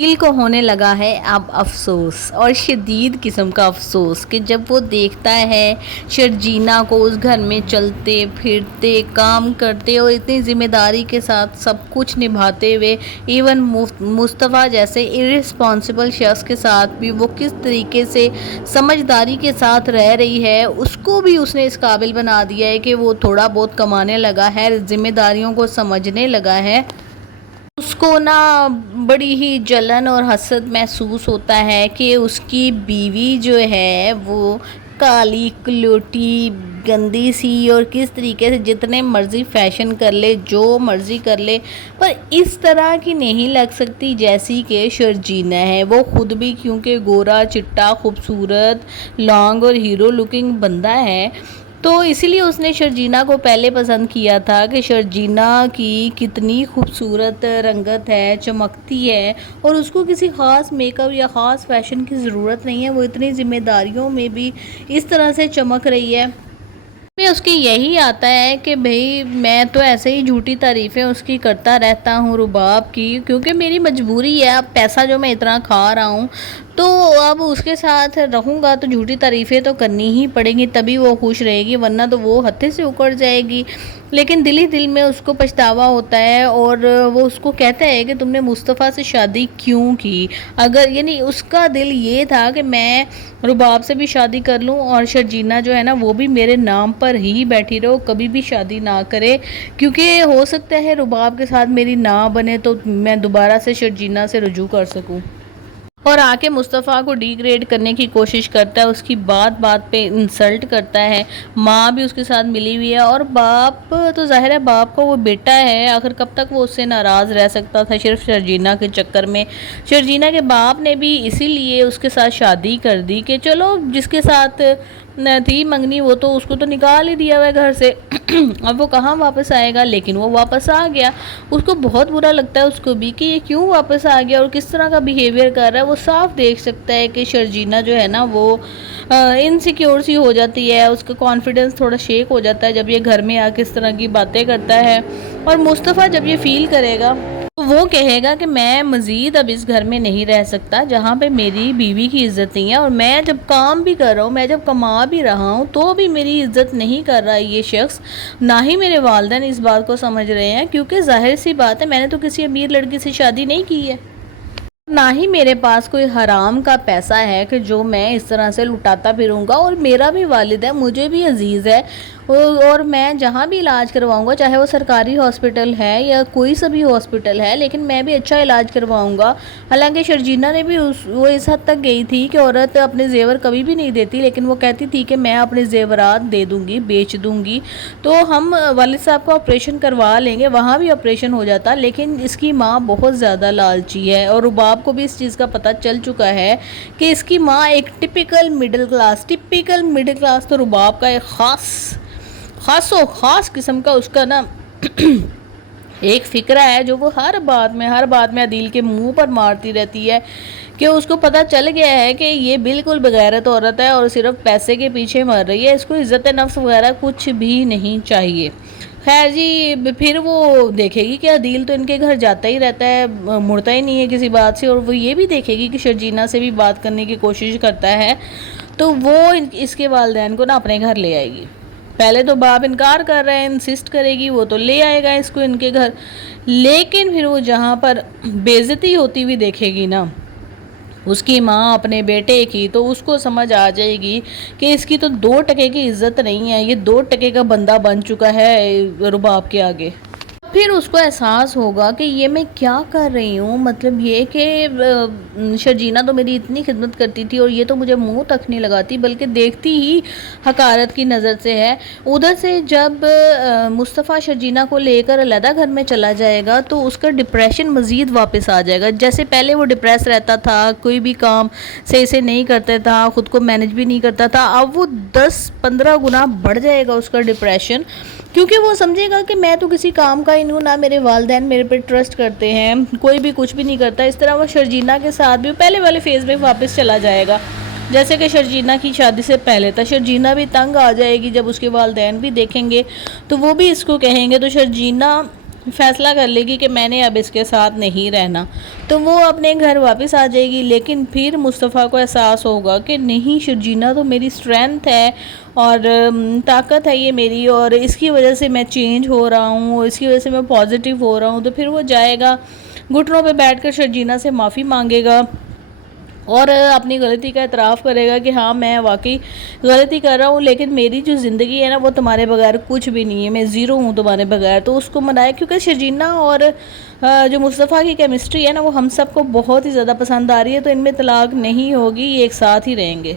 دل کو ہونے لگا ہے اب افسوس، اور شدید قسم کا افسوس، کہ جب وہ دیکھتا ہے شرجینا کو اس گھر میں چلتے پھرتے کام کرتے اور اتنی ذمہ داری کے ساتھ سب کچھ نبھاتے ہوئے، ایون مصطفیٰ جیسے ارسپانسبل شخص کے ساتھ بھی وہ کس طریقے سے سمجھداری کے ساتھ رہ رہی ہے، اس کو بھی اس نے اس قابل بنا دیا ہے کہ وہ تھوڑا بہت کمانے لگا ہے، ذمہ داریوں کو سمجھنے لگا ہے۔ اس کو بڑی ہی جلن اور حسد محسوس ہوتا ہے کہ اس کی بیوی جو ہے وہ کالی کلوٹی گندی سی، اور کس طریقے سے جتنے مرضی فیشن کر لے، جو مرضی کر لے، پر اس طرح کی نہیں لگ سکتی جیسی کہ شرجینا ہے۔ وہ خود بھی کیونکہ گورا چٹا خوبصورت لانگ اور ہیرو لکنگ بندہ ہے، تو اسی لیے اس نے شرجینا کو پہلے پسند کیا تھا کہ شرجینا کی کتنی خوبصورت رنگت ہے، چمکتی ہے، اور اس کو کسی خاص میک اپ یا خاص فیشن کی ضرورت نہیں ہے، وہ اتنی ذمہ داریوں میں بھی اس طرح سے چمک رہی ہے۔ میں اس کی یہی آتا ہے کہ بھئی میں تو ایسے ہی جھوٹی تعریفیں اس کی کرتا رہتا ہوں رباب کی، کیونکہ میری مجبوری ہے، اب پیسہ جو میں اتنا کھا رہا ہوں تو اب اس کے ساتھ رہوں گا تو جھوٹی تعریفیں تو کرنی ہی پڑیں گی، تبھی وہ خوش رہے گی، ورنہ تو وہ ہتھے سے اکڑ جائے گی۔ لیکن دل ہی دل میں اس کو پچھتاوا ہوتا ہے، اور وہ اس کو کہتا ہے کہ تم نے مصطفیٰ سے شادی کیوں کی؟ اگر یعنی اس کا دل یہ تھا کہ میں رباب سے بھی شادی کر لوں، اور شرجینا جو ہے نا وہ بھی میرے نام پر ہی بیٹھی رہو، کبھی بھی شادی نہ کرے، کیونکہ ہو سکتا ہے رباب کے ساتھ میری نہ بنے تو میں دوبارہ سے شرجینا سے رجوع کر سکوں۔ اور آ کے مصطفیٰ کو ڈی گریڈ کرنے کی کوشش کرتا ہے، اس کی بات بات پہ انسلٹ کرتا ہے۔ ماں بھی اس کے ساتھ ملی ہوئی ہے، اور باپ تو ظاہر ہے باپ کو وہ بیٹا ہے، آخر کب تک وہ اس سے ناراض رہ سکتا تھا صرف شرجینا کے چکر میں۔ شرجینا کے باپ نے بھی اسی لیے اس کے ساتھ شادی کر دی کہ چلو جس کے ساتھ تھی منگنی وہ تو اس کو تو نکال ہی دیا ہوا ہے گھر سے، اب وہ کہاں واپس آئے گا، لیکن وہ واپس آ گیا۔ اس کو بہت برا لگتا ہے اس کو بھی کہ یہ کیوں واپس آ گیا اور کس طرح کا بیہیویئر کر رہا ہے۔ وہ صاف دیکھ سکتا ہے کہ شرجینا جو ہے نا وہ انسیکیور سی ہو جاتی ہے، اس کا کانفیڈنس تھوڑا شیک ہو جاتا ہے جب یہ گھر میں آ کے اس طرح کی باتیں کرتا ہے، اور مصطفیٰ جب یہ فیل کرے گا تو وہ کہے گا کہ میں مزید اب اس گھر میں نہیں رہ سکتا جہاں پہ میری بیوی کی عزت نہیں ہے، اور میں جب کام بھی کر رہا ہوں، میں جب کما بھی رہا ہوں تو بھی میری عزت نہیں کر رہا یہ شخص، نہ ہی میرے والدین اس بات کو سمجھ رہے ہیں، کیونکہ ظاہر سی بات ہے میں نے تو کسی امیر لڑکی سے شادی نہیں کی ہے، نہ ہی میرے پاس کوئی حرام کا پیسہ ہے کہ جو میں اس طرح سے لٹاتا پھروں گا، اور میرا بھی والد ہے، مجھے بھی عزیز ہے، اور میں جہاں بھی علاج کرواؤں گا، چاہے وہ سرکاری ہاسپٹل ہے یا کوئی سا بھی ہاسپٹل ہے، لیکن میں بھی اچھا علاج کرواؤں گا۔ حالانکہ شرجینا نے بھی وہ اس حد تک گئی تھی کہ عورت اپنے زیور کبھی بھی نہیں دیتی، لیکن وہ کہتی تھی کہ میں اپنے زیورات دے دوں گی، بیچ دوں گی، تو ہم والد صاحب کو آپریشن کروا لیں گے، وہاں بھی آپریشن ہو جاتا، لیکن اس کی ماں بہت زیادہ لالچی ہے، اور رباب کو بھی اس چیز کا پتہ چل چکا ہے کہ اس کی ماں ایک ٹپیکل مڈل کلاس تو رباب کا ایک خاص قسم کا اس کا نا ایک فکرہ ہے جو وہ ہر بات میں عدیل کے منہ پر مارتی رہتی ہے، کہ اس کو پتہ چل گیا ہے کہ یہ بالکل بغیرت عورت ہے اور صرف پیسے کے پیچھے مر رہی ہے، اس کو عزت نفس وغیرہ کچھ بھی نہیں چاہیے۔ خیر جی، پھر وہ دیکھے گی کہ عدیل تو ان کے گھر جاتا ہی رہتا ہے، مڑتا ہی نہیں ہے کسی بات سے، اور وہ یہ بھی دیکھے گی کہ شرجینا سے بھی بات کرنے کی کوشش کرتا ہے، تو وہ اس کے والدین کو نا اپنے گھر لے آئے گی۔ پہلے تو باپ انکار کر رہے ہیں، انسسٹ کرے گی، وہ تو لے آئے گا اس کو ان کے گھر، لیکن پھر وہ جہاں پر بے عزتی ہوتی ہوئی دیکھے گی نا اس کی ماں اپنے بیٹے کی، تو اس کو سمجھ آ جائے گی کہ اس کی تو 2 ٹکے کی عزت نہیں ہے، یہ 2 ٹکے کا بندہ بن چکا ہے رباب کے آگے۔ پھر اس کو احساس ہوگا کہ یہ میں کیا کر رہی ہوں، مطلب یہ کہ شرجینا تو میری اتنی خدمت کرتی تھی اور یہ تو مجھے منہ تک نہیں لگاتی بلکہ دیکھتی ہی حقارت کی نظر سے ہے۔ ادھر سے جب مصطفیٰ شرجینا کو لے کر علیحدہ گھر میں چلا جائے گا تو اس کا ڈپریشن مزید واپس آ جائے گا، جیسے پہلے وہ ڈپریس رہتا تھا، کوئی بھی کام صحیح سے نہیں کرتا تھا، خود کو مینج بھی نہیں کرتا تھا، اب وہ 10-15 گنا بڑھ جائے گا اس کا ڈپریشن، کیونکہ وہ سمجھے گا کہ میں تو کسی کام کا ہی نہیں ہوں، نہ میرے والدین میرے پہ ٹرسٹ کرتے ہیں، کوئی بھی کچھ بھی نہیں کرتا۔ اس طرح وہ شرجینا کے ساتھ بھی پہلے والے فیز میں واپس چلا جائے گا، جیسے کہ شرجینا کی شادی سے پہلے تھا۔ شرجینا بھی تنگ آ جائے گی جب اس کے والدین بھی دیکھیں گے تو وہ بھی اس کو کہیں گے، تو شرجینا فیصلہ کر لے گی کہ میں نے اب اس کے ساتھ نہیں رہنا، تو وہ اپنے گھر واپس آ جائے گی۔ لیکن پھر مصطفیٰ کو احساس ہوگا کہ نہیں، شرجینا تو میری اسٹرینتھ ہے اور طاقت ہے یہ میری، اور اس کی وجہ سے میں چینج ہو رہا ہوں، اس کی وجہ سے میں پازیٹیو ہو رہا ہوں۔ تو پھر وہ جائے گا، گھٹنوں پہ بیٹھ کر شرجینا سے معافی مانگے گا اور اپنی غلطی کا اعتراف کرے گا کہ ہاں میں واقعی غلطی کر رہا ہوں، لیکن میری جو زندگی ہے نا وہ تمہارے بغیر کچھ بھی نہیں ہے، میں زیرو ہوں تمہارے بغیر۔ تو اس کو منائے، کیونکہ شرجینا اور جو مصطفیٰ کی کیمسٹری ہے نا وہ ہم سب کو بہت ہی زیادہ پسند آ رہی ہے، تو ان میں طلاق نہیں ہوگی، یہ ایک ساتھ ہی رہیں گے۔